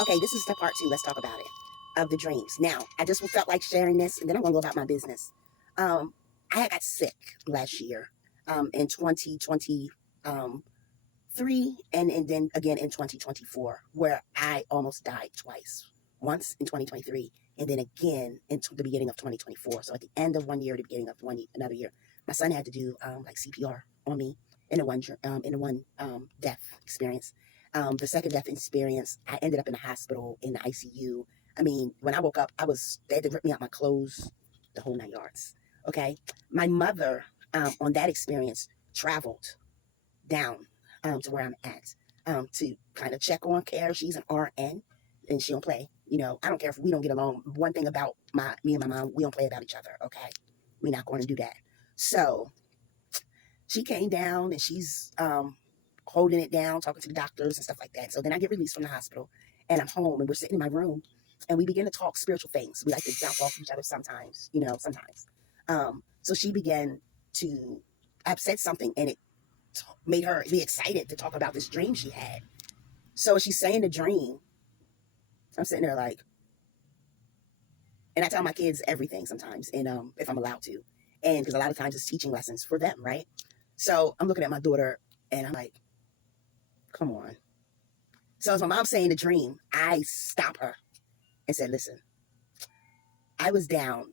Okay, this is the part 2. Let's talk about it. Of the dreams. Now, I just felt like sharing this, and then I'm going to go about my business. I had got sick last year in 2023, and then again in 2024, where I almost died twice. Once in 2023, and then again in the beginning of 2024. So at the end of one year, the beginning of another year, my son had to do like CPR on me in the one death experience. The second death experience, I ended up in the hospital in the ICU. I mean, when I woke up, they had to rip me out my clothes, the whole 9 yards. Okay. My mother, on that experience, traveled down to where I'm at to kind of check on care. She's an RN and she don't play. You know, I don't care if we don't get along. One thing about me and my mom, we don't play about each other. Okay. We're not going to do that. So she came down and she's holding it down, talking to the doctors and stuff like that. So then I get released from the hospital and I'm home and we're sitting in my room and we begin to talk spiritual things. We like to bounce off each other sometimes, you know, sometimes. So she began to, I've said something and it made her be excited to talk about this dream she had. So she's saying the dream. I'm sitting there like, and I tell my kids everything sometimes, and if I'm allowed to, and because a lot of times it's teaching lessons for them, right? So I'm looking at my daughter, and I'm like, come on. So as my mom's saying the dream, I stop her and said, listen, I was down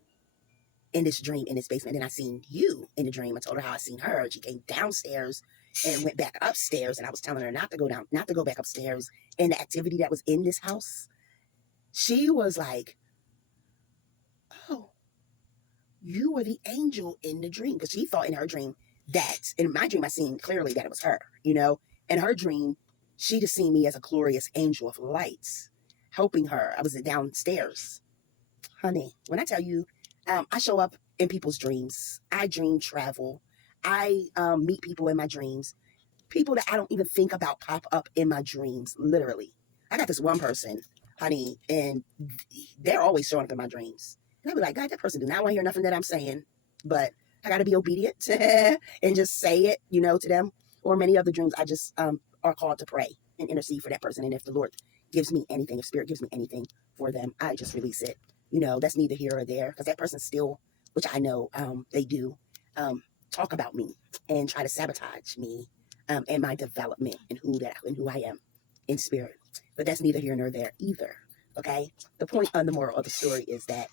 in this dream in this basement, and I seen you in the dream. I told her how I seen her, and she came downstairs and went back upstairs, and I was telling her not to go down, not to go back upstairs. And the activity that was in this house, she was like, oh, you were the angel in the dream. Because she thought in her dream that, in my dream, I seen clearly that it was her, you know. In her dream, she just seen me as a glorious angel of light, helping her. I was downstairs. Honey, when I tell you, I show up in people's dreams. I dream travel. I meet people in my dreams. People that I don't even think about pop up in my dreams, literally. I got this one person, honey, and they're always showing up in my dreams. And I'll be like, God, that person do not want to hear nothing that I'm saying, but I got to be obedient and just say it, you know, to them. Or many other dreams, I just are called to pray and intercede for that person. And if the Lord gives me anything, if Spirit gives me anything for them, I just release it. You know, that's neither here or there, because that person still, which I know they do, talk about me and try to sabotage me and my development and who I am in spirit. But that's neither here nor there either. Okay. The point on the moral of the story is that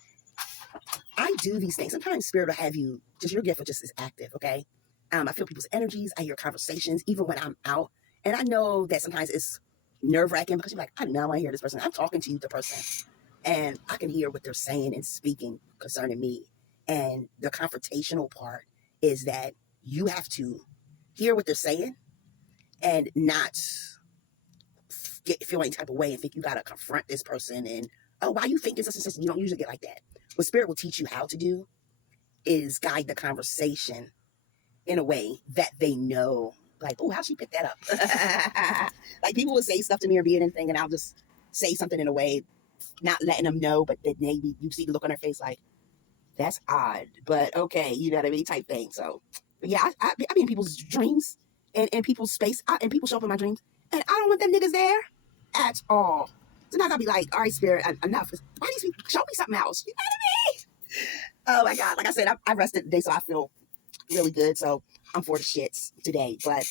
I do these things. Sometimes Spirit will have you, just your gift just is active. Okay. I feel people's energies. I hear conversations, even when I'm out. And I know that sometimes it's nerve wracking because you're like, I know I hear this person. I'm talking to you, the person. And I can hear what they're saying and speaking concerning me. And the confrontational part is that you have to hear what they're saying and not feel any type of way and think you got to confront this person and, oh, why you think this and such? You don't usually get like that. What Spirit will teach you how to do is guide the conversation in a way that they know, like, oh, how'd she pick that up? Like, people will say stuff to me or be anything, and I'll just say something in a way, not letting them know, but that maybe you see the look on their face like, that's odd, but okay, you know what I mean, type thing. So, but yeah, I be in people's dreams and people's space, and people show up in my dreams, and I don't want them niggas there at all. Sometimes I'll be like, all right, Spirit, enough. Why these people? Show me something else. You know what I mean? Oh my God. Like I said, I rested today, so I feel really good. So I'm for the shits today. But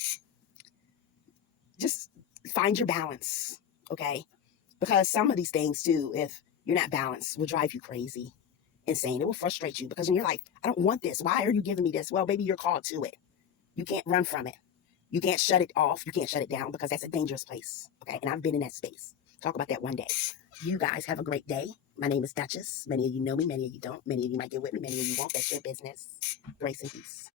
just find your balance, okay? Because some of these things, too, if you're not balanced, will drive you crazy, insane. It will frustrate you because you're like, I don't want this. Why are you giving me this? Well, baby, you're called to it. You can't run from it. You can't shut it off. You can't shut it down because that's a dangerous place, okay? And I've been in that space. Talk about that one day. You guys have a great day. My name is Duchess. Many of you know me. Many of you don't. Many of you might get with me. Many of you won't. That's your business. Grace and peace.